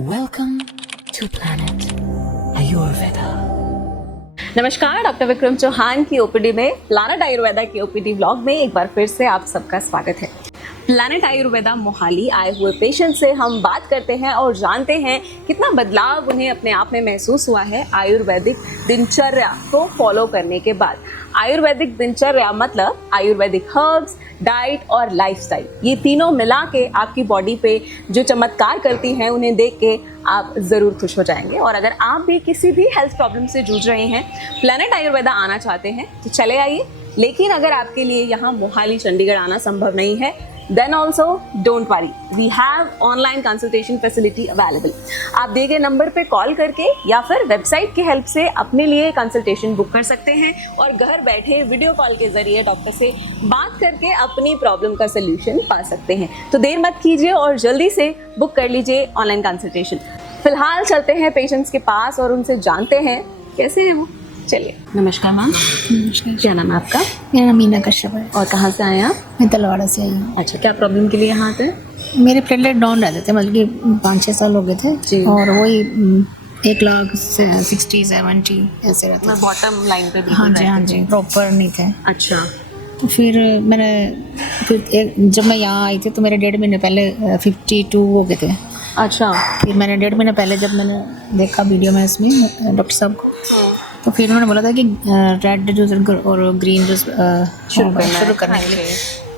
Welcome to Planet Ayurveda. नमस्कार, doctor Vikram Chauhan की OPD में प्लानेट आयुर्वेदा की ओपीडी व्लॉग में एक बार फिर से आप सबका स्वागत है। प्लानेट आयुर्वेदा मोहाली आए हुए पेशेंट से हम बात करते हैं और जानते हैं कितना बदलाव उन्हें अपने आप में महसूस हुआ है आयुर्वेदिक दिनचर्या को फॉलो करने के बाद। आयुर्वेदिक दिनचर्या मतलब आयुर्वेदिक हर्ब्स, डाइट और लाइफस्टाइल, ये तीनों मिला के आपकी बॉडी पे जो चमत्कार करती हैं उन्हें देख के आप ज़रूर खुश हो जाएंगे। और अगर आप भी किसी भी हेल्थ प्रॉब्लम से जूझ रहे हैं, प्लानेट आयुर्वेदा आना चाहते हैं तो चले आइए। लेकिन अगर आपके लिए यहाँ मोहाली चंडीगढ़ आना संभव नहीं है, then also don't worry, we have online consultation facility available। आप दिए गए नंबर पे कॉल करके या फिर वेबसाइट की हेल्प से अपने लिए कंसल्टेशन बुक कर सकते हैं और घर बैठे वीडियो कॉल के जरिए डॉक्टर से बात करके अपनी प्रॉब्लम का सोल्यूशन पा सकते हैं। तो देर मत कीजिए और जल्दी से बुक कर लीजिए ऑनलाइन कंसल्टेशन। फिलहाल चलते हैं पेशेंट्स के पास और उनसे जानते हैं कैसे हैं वो। चलिए। नमस्कार मैम। नमस्कार। क्या नाम है आपका? मेरा नाम मीना कश्यप है और कहाँ से आए आप? मैं तलवाड़ा से आई हूँ। अच्छा, क्या प्रॉब्लम के लिए यहाँ आते हैं? मेरे प्लेटलेट डाउन रहते थे, मतलब कि 5-6 साल हो गए थे जी। और वही 1,60-70 ऐसे रहते थे। बॉटम लाइन पे हाँ जी, हाँ जी, प्रॉपर नहीं थे। अच्छा। तो फिर जब मैं यहाँ आई थी तो मेरे 1.5 महीने पहले 52 हो गए थे। अच्छा। फिर मैंने 1.5 महीने पहले जब मैंने देखा वीडियो में इसमें डॉक्टर साहब को, तो फिर उन्होंने बोला था कि रेड जूस और ग्रीन जूस शुरू करने के लिए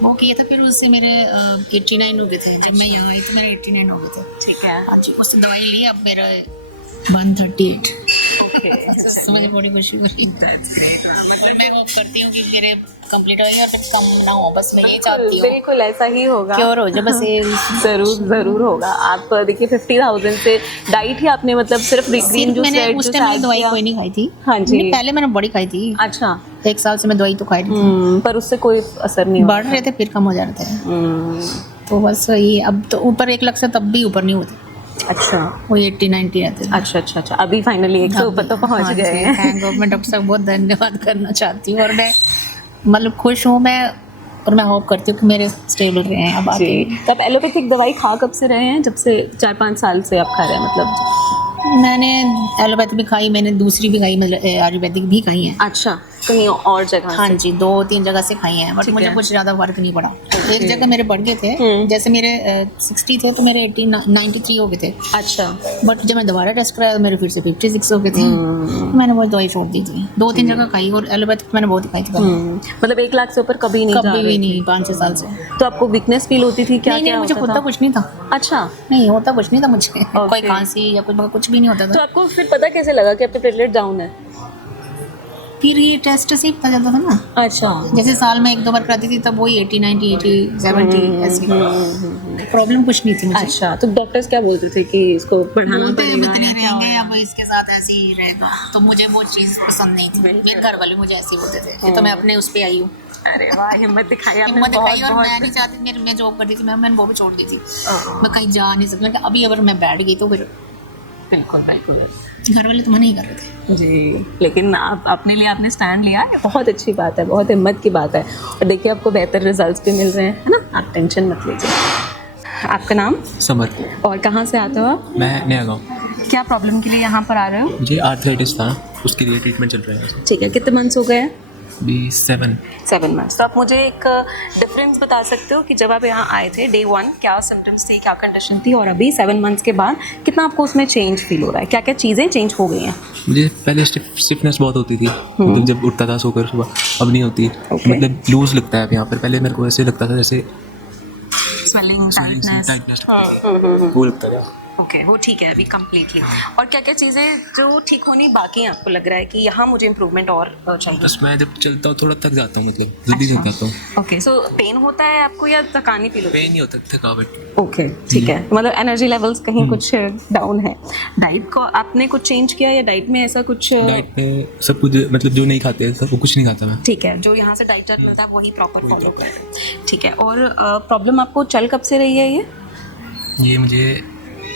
वो किया था। फिर उससे मेरे 89 हो गए थे। जब मैं यहाँ आई तो मेरे 89 हो गए थे। ठीक है। हाँ जी, उससे दवाई ली, अब मेरा 138। मुझे बड़ी खुशी हुई। मैं होप करती हूँ कि मेरे कंप्लीट हो और फिर कम ना हो, बस मैं ये चाहती हूँ। बिल्कुल ऐसा ही होगा। क्योर हो जाए बस ये। जरूर होगा। आप देखिए 50,000 से डाइट ही आपने मतलब सिर्फ ग्रीन जूस मैंने उस टाइम दवाई कोई नहीं खाई थी। हाँ जी। पहले मैंने बड़ी खाई थी। अच्छा। 1 साल से मैं दवाई तो खाई थी, पर उससे कोई असर नहीं बढ़ रहे थे फिर कम हो जा रहे थे। तो बस ये अब तो ऊपर 1 लाख से तब भी ऊपर नहीं होती। अच्छा। वो 80-90 रहते थे। अच्छा। अभी फाइनली 100 ऊपर तो पहुंच गए हैं। Thank God. मैं डॉक्टर साहब बहुत धन्यवाद करना चाहती हूँ और मैं मतलब खुश हूँ मैं, और मैं होप करती हूँ कि मेरे स्टेबल रहे हैं अब आगे। तो आप एलोपैथिक दवाई खा कब से रहे हैं? जब से 4-5 साल से आप खा रहे हैं मतलब? मैंने एलोपैथी भी खाई, मैंने दूसरी भी खाई, मतलब आयुर्वेदिक भी खाई है। अच्छा, कहीं और जगह? हाँ जी, 2-3 जगह से खाई हैं, बट मुझे कुछ ज़्यादा फर्क नहीं पड़ा। एक जगह मेरे बढ़ गए थे, जैसे मेरे 60 थे तो मेरे 93 हो गए थे। अच्छा। बट जब मैं दोबारा टेस्ट कराया तो मेरे फिर से 56 हो गए थे। मैंने वो दवाई छोड़ दी थी। 2-3 जगह खाई और एलोपैथिक मैंने बहुत खाई थी। मतलब 1 लाख से ऊपर कभी नहीं? कभी भी नहीं, 5-6 साल से। तो आपको वीकनेस फील होती थी? क्या नहीं, मुझे होता कुछ नहीं था। अच्छा। नहीं होता कुछ नहीं था मुझे। कोई खांसी या कुछ भी नहीं होता तो था। आपको फिर पता कैसे लगा कि आपके प्लेटलेट डाउन है? फिर ये टेस्ट से ही पता चलता था ना। अच्छा। जैसे साल में 1-2 बार कराती थी तब वही 80-90, 80-70 ऐसे। प्रॉब्लम कुछ नहीं थी मुझे। अच्छा, तो डॉक्टर्स क्या बोलते थे कि इसको बढ़ाना बोलते पड़ेगा? इतने रहेंगे अब इसके साथ ऐसे ही रहेगा, तो मुझे वो चीज़ पसंद नहीं थी। मेरे घर वाले मुझे ऐसे ही बोलते थे। तो मैं अपने उस पे आई हूँ। अरे वाह, हिम्मत दिखाई आपने। हिम्मत दिखाई और मैं नहीं चाहती, मैं जॉब करती थी, मैंने वो भी छोड़ दी थी। मैं कहीं जा नहीं सकती। मैं अभी अगर मैं बैठ गई तो फिर बिल्कुल घर वाले तो मना ही कर रहे थे जी। लेकिन आप अपने लिए आपने स्टैंड लिया है, बहुत अच्छी बात है, बहुत हिम्मत की बात है। और देखिए आपको बेहतर रिजल्ट्स भी मिल रहे हैं, है ना? आप टेंशन मत लीजिए। आपका नाम? समर। और कहाँ से आते हो आप? मैं नया गाँव। क्या प्रॉब्लम के लिए यहाँ पर आ रहे हो? मुझे आर्थराइटिस था, उसके लिए ट्रीटमेंट चल रहा है। ठीक है, कितने मंथ्स हो गए हैं? अभी 7 मंथ्स। तो आप मुझे एक डिफरेंस बता सकते हो कि जब आप यहाँ आए थे डे 1 क्या सिम्टम्स थी, क्या कंडीशन थी, और अभी 7 मंथ्स के बाद कितना आपको उसमें चेंज फील हो रहा है? क्या क्या चीज़ें चेंज हो गई हैं? मुझे पहले स्टिफनेस बहुत होती थी, मतलब जब उठता था सोकर सुबह, अब नहीं होती। मतलब लूज लगता है अब यहाँ पर। पहले मेरे को ऐसे लगता था जैसे स्वेलिंग, टाइटनेस वो लगता था। ओके, वो ठीक है अभी कम्प्लीटली। और क्या क्या चीज़ें जो ठीक होनी बाकी हैं आपको लग रहा है कि यहाँ मुझे इम्प्रूवमेंट और चाहिए? बस मैं जब चलता हूँ थोड़ा थक जाता हूँ, मतलब जल्दी थक जाता हूँ। ओके, सो पेन होता है आपको या थकानी फील होती है? पेन नहीं होता, थकावट। ओके, ठीक है, मतलब एनर्जी लेवल्स कहीं कुछ डाउन है। डाइट को आपने कुछ चेंज किया या डाइट में ऐसा कुछ? डाइट में सब कुछ, मतलब जो नहीं खाते सब कुछ नहीं खाता मैं। ठीक है, जो यहाँ से डाइट चार्ट मिलता है वही प्रॉपर फॉलो कर रहे हैं। ठीक है। और प्रॉब्लम आपको चल कब से रही है ये मुझे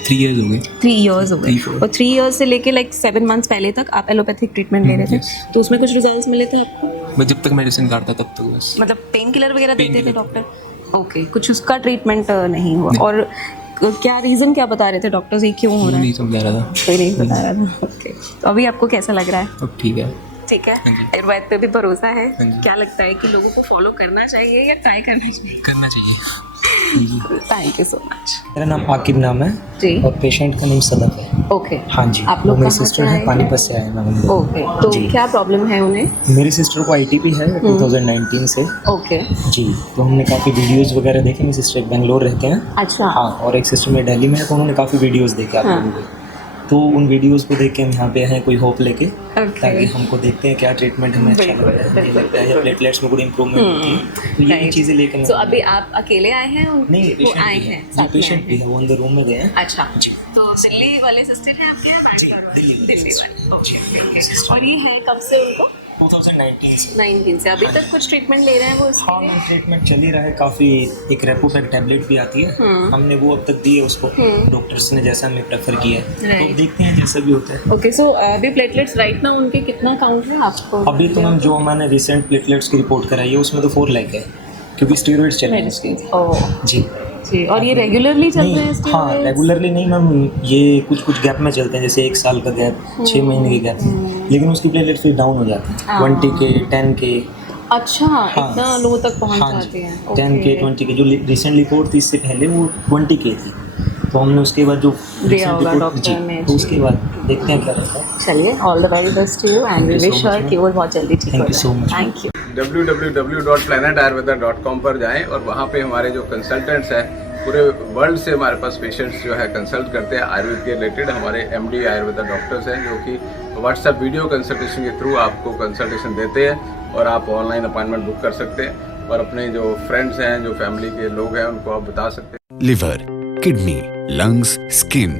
3 years हो गए। 3 years हो गए। 3-4 और 3 years से लेके लाइक 7 months पहले तक आप एलोपैथिक ट्रीटमेंट ले रहे थे, तो उसमें कुछ रिजल्ट्स मिले थे आपको? मैं जब तक मेडिसिन काटता तब तक बस। मतलब पेन किलर वगैरह देते थे Painkiller। डॉक्टर? ओके, कुछ उसका ट्रीटमेंट नहीं हुआ। और क्या रीजन क्या बता रहे थे डॉक्टर्स, ये क्यों हो रहा है? नहीं समझा रहा था। कोई नहीं बता रहा था। ओके, तो अभी आपको कैसा लग रहा है? अब ठीक है। ठीक है, हाँ जी। आयुर्वेद पे भी भरोसा है। हाँ जी। क्या लगता है कि लोगों को फॉलो करना चाहिए या ट्राई करना चाहिए? करना चाहिए। Thank you so much. मेरा नाम आकिब नाम है जी, और पेशेंट का नाम सदफ है। ओके। हाँ जी, आप लोग वो मेरी कहाँ सिस्टर से है, आए हैं? पानीपत से आए हैं मैम। ओके, तो जी। क्या प्रॉब्लम है उन्हें? मेरी सिस्टर को आईटीपी है 2019 से। ओके, जी, तो हमने काफ़ी वीडियोस वगैरह देखे। मेरी सिस्टर एक बेंगलोर रहते हैं। अच्छा। हाँ, और एक सिस्टर मेरी दिल्ली में है, तो उन्होंने काफ़ी वीडियोस देखे आप हाँ। लोगों के। तो उन वीडियोस को देख के हम यहाँ पे हैं कोई होप लेके, Okay. ताकि हमको देखते हैं क्या ट्रीटमेंट हमें अच्छा बिल्कुल, लगता है, बिल्कुल, लगता है या बिल्कुल। प्लेटलेट्स में कोई इंप्रूवमेंट होती है, तो ये Right. चीज़ें लेके तो अभी आप अकेले आए हैं? नहीं, वो पेशेंट आए भी हैं, है जी, साथ में पेशेंट आए भी हैं। है, वो अंदर रूम में गए हैं। अच्छा जी। तो दिल्ली वाले सिस्टर हैं आपके या जी, बैंगलोर वाले? दिल्ली वाले दिल्ली sister। वाले, ओके। और ये है कब से उनको? 2019 से। 19 से अभी तक कुछ ट्रीटमेंट ले रहे हैं वो उसके हाँ लिए? मैम, ट्रीटमेंट चल ही रहा है काफ़ी। एक रेपोपैक टैबलेट भी आती है, हमने वो अब तक दी है उसको। डॉक्टर्स ने जैसा हमें प्रेफर किया है, तो Right. अब देखते हैं जैसा भी होता है। ओके, सो अभी प्लेटलेट्स राइट ना उनके कितना काउंट है आपको? अभी तो मैम जो मैंने रिसेंट प्लेटलेट्स की रिपोर्ट कराई है उसमें तो 4 लाख है, क्योंकि स्टीरॉइड्स चल रहे हैं उसके। ओह जी जी, और ये रेगुलरली चल रहे हैं नहीं, हाँ steroids? रेगुलरली नहीं मैम, ये कुछ कुछ गैप में चलते हैं, जैसे 1 साल का गैप, 6 महीने के गैप, लेकिन उसकी प्लेटलेट फिर डाउन हो जाती है, 20 के 10 के। अच्छा, इतना लो तक पहुंच हाँ जाती जी, है? 10 के 20 के। जो रिसेंट रिपोर्ट थी इससे पहले वो 20 के थी, तो हमने उसके बाद जो दिया होगा डॉक्टर ने, तो उसके बाद देखते हैं क्या रहता है। चलिए, all the very best to you and we Thank you so wish much, her ma'am. कि वो बहुत जल्दी ठीक हो Thank you so much, thank you. www.planetayurveda.com पर जाएं और वहाँ पे हमारे जो कंसल्टेंट्स हैं पूरे वर्ल्ड से हमारे पास पेशेंट्स जो है कंसल्ट करते हैं आयुर्वेद के रिलेटेड। हमारे एमडी आयुर्वेदा डॉक्टर्स हैं जो कि व्हाट्सएप वीडियो कंसल्टेशन के थ्रू आपको कंसल्टेशन देते हैं और आप ऑनलाइन अपॉइंटमेंट बुक कर सकते हैं और अपने जो फ्रेंड्स हैं, जो फैमिली के लोग हैं, उनको आप बता सकते हैं। लिवर, किडनी, लंग्स, स्किन,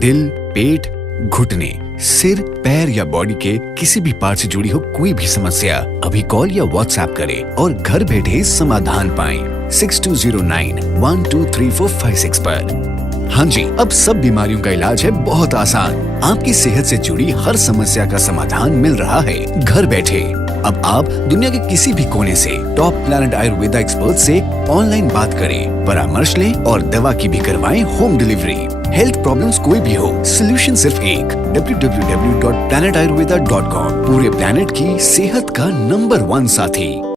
दिल, पेट, घुटने, सिर, पैर या बॉडी के किसी भी पार्ट से जुड़ी हो कोई भी समस्या, अभी कॉल या व्हाट्सएप करें और घर बैठे समाधान पाएं 6209123456 पर। हाँ जी, अब सब बीमारियों का इलाज है बहुत आसान। आपकी सेहत से जुड़ी हर समस्या का समाधान मिल रहा है घर बैठे। अब आप दुनिया के किसी भी कोने से टॉप प्लैनेट आयुर्वेदा एक्सपर्ट से ऑनलाइन बात करें, परामर्श लें और दवा की भी करवाएं होम डिलीवरी। हेल्थ प्रॉब्लम्स कोई भी हो, सोल्यूशन सिर्फ एक, www.planetayurveda.com। पूरे प्लैनेट की सेहत का नंबर 1 साथी।